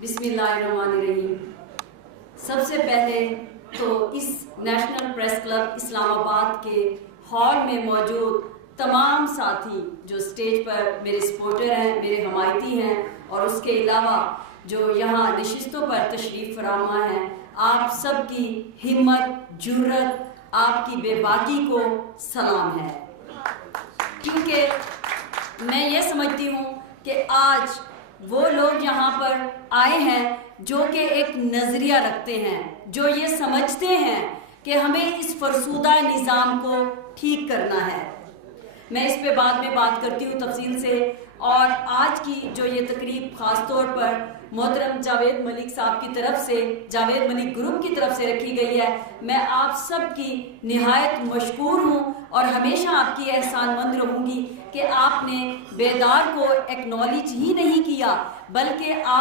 बिस्मिल्लाहिर्रहमानिर्रहीम। सबसे पहले तो इस नेशनल प्रेस क्लब इस्लामाबाद के हॉल में मौजूद तमाम साथी जो स्टेज पर मेरे सपोर्टर हैं, मेरे हमायती हैं, और उसके अलावा जो यहाँ नशिस्तों पर तशरीफ़ फरामा हैं, आप सब की हिम्मत, जुर्रत, आपकी बेबाकी को सलाम है। क्योंकि मैं ये समझती हूँ कि आज वो लोग यहाँ पर आए हैं जो कि एक नज़रिया रखते हैं, जो ये समझते हैं कि हमें इस फरसूदा निज़ाम को ठीक करना है। मैं इस पे बाद में बात करती हूँ तफसील से। और आज की जो ये तकरीब ख़ास तौर पर मोहतरम जावेद मलिक साहब की तरफ से, जावेद मलिक ग्रुप की तरफ से रखी गई है, मैं आप सब की निहायत मशकूर हूँ और हमेशा आपकी एहसानमंद रहूँगी कि आपने बेदार को एक्नॉलेज ही नहीं किया, बल्कि आप